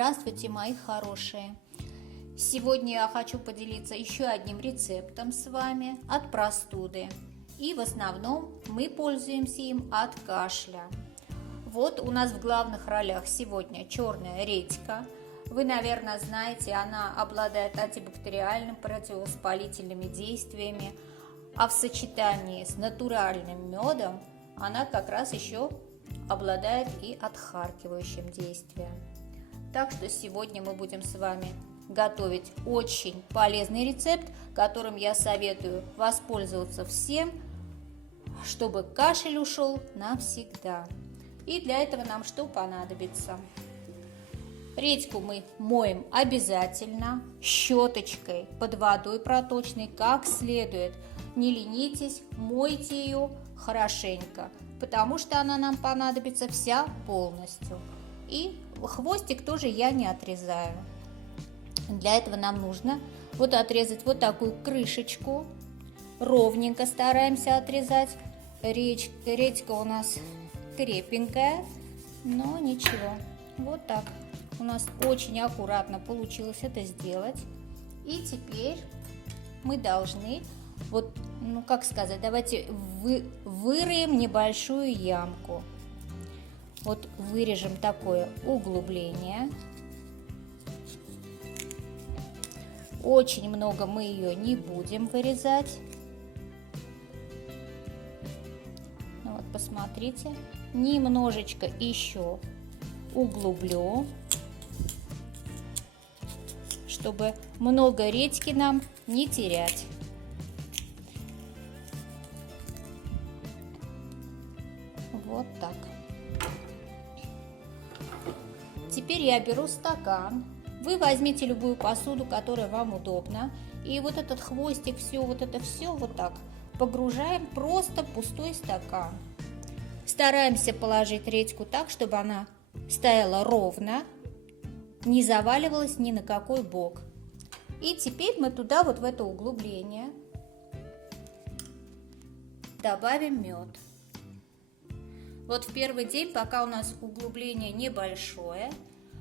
Здравствуйте, мои хорошие! Сегодня я хочу поделиться еще одним рецептом с вами от простуды. И в основном мы пользуемся им от кашля. Вот у нас в главных ролях сегодня черная редька. Вы, наверное, знаете, она обладает антибактериальным, противовоспалительными действиями. А в сочетании с натуральным медом она как раз еще обладает и отхаркивающим действием. Так что сегодня мы будем с вами готовить очень полезный рецепт, которым я советую воспользоваться всем, чтобы кашель ушел навсегда. И для этого нам что понадобится? Редьку мы моем обязательно щеточкой под водой проточной, как следует. Не ленитесь, мойте ее хорошенько, потому что она нам понадобится вся полностью. И хвостик тоже я не отрезаю. Для этого нам нужно вот отрезать вот такую крышечку. Ровненько стараемся отрезать. Редька у нас крепенькая, но ничего. Вот так. У нас очень аккуратно получилось это сделать. И теперь мы должны, вот, как сказать, давайте выроем небольшую ямку. Вот вырежем такое углубление. Очень много мы ее не будем вырезать. Вот посмотрите, немножечко еще углублю, чтобы много редьки нам не терять. Вот так. Теперь я беру стакан. Вы возьмите любую посуду, которая вам удобна. И вот этот хвостик, все вот так погружаем просто в пустой стакан. Стараемся положить редьку так, чтобы она стояла ровно, не заваливалась ни на какой бок. И теперь мы туда, вот в это углубление, добавим мед. Вот в первый день, пока у нас углубление небольшое,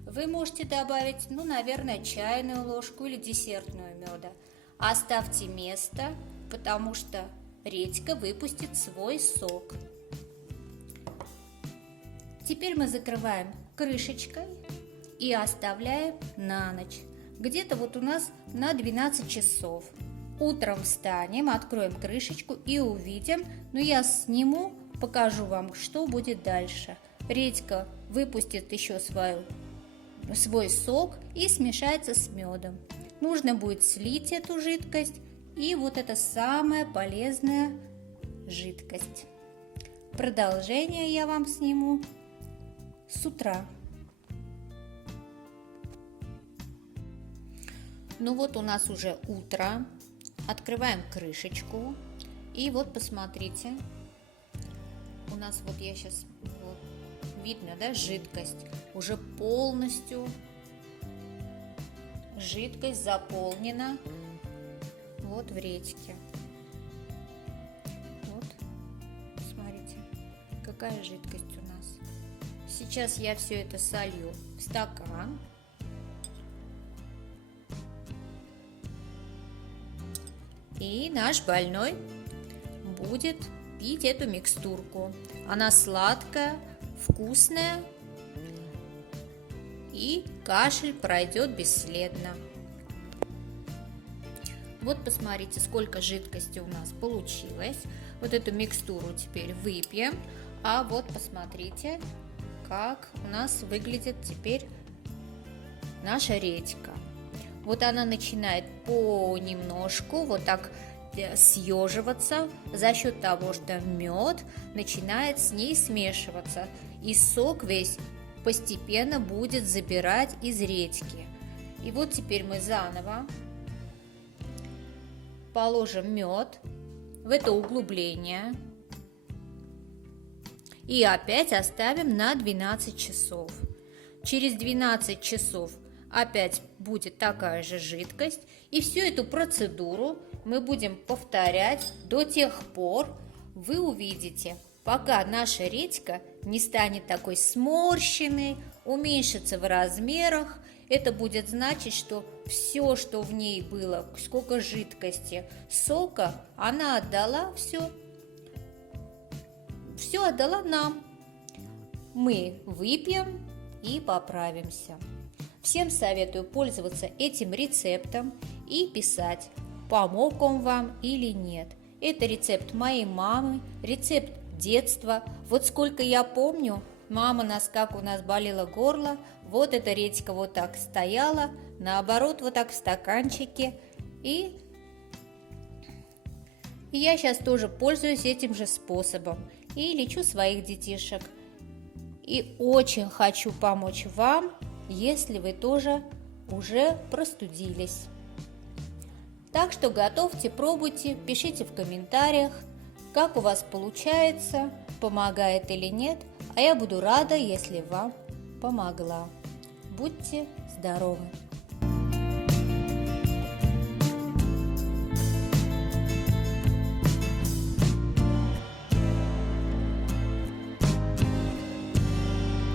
вы можете добавить, наверное, чайную ложку или десертную меда. Оставьте место, потому что редька выпустит свой сок. Теперь мы закрываем крышечкой и оставляем на ночь. Где-то вот у нас на 12 часов. Утром встанем, откроем крышечку и увидим, я сниму, покажу вам, что будет дальше. Редька выпустит еще свой сок и смешается с медом. Нужно будет слить эту жидкость, и вот это самая полезная жидкость. Продолжение я вам сниму с утра. Вот у нас уже утро. Открываем крышечку. И вот посмотрите. У нас вот я сейчас видно, да, жидкость. Уже полностью жидкость заполнена вот в редьке. Вот, смотрите, какая жидкость у нас. Сейчас я все это солью в стакан. И наш больной будет пить эту микстурку. Она сладкая, вкусная, и кашель пройдет бесследно. Вот посмотрите, сколько жидкости у нас получилось. Вот эту микстуру теперь выпьем. А вот посмотрите, как у нас выглядит теперь наша редька. Вот она начинает понемножку вот так съеживаться за счет того, что мед начинает с ней смешиваться, и сок весь постепенно будет забирать из редьки. И вот теперь мы заново положим мед в это углубление и опять оставим на 12 часов. Через 12 часов опять будет такая же жидкость, и всю эту процедуру мы будем повторять до тех пор, вы увидите, пока наша редька не станет такой сморщенной, уменьшится в размерах. Это будет значить, что все, что в ней было, сколько жидкости, сока, она отдала все отдала нам. Мы выпьем и поправимся. Всем советую пользоваться этим рецептом и писать, помог он вам или нет. Это рецепт моей мамы, рецепт детства. Вот сколько я помню, мама нас, как у нас болело горло, вот эта редька вот так стояла, наоборот, вот так в стаканчике. И я сейчас тоже пользуюсь этим же способом и лечу своих детишек. И очень хочу помочь вам, если вы тоже уже простудились. Так что готовьте, пробуйте, пишите в комментариях, как у вас получается, помогает или нет, а я буду рада, если вам помогла. Будьте здоровы!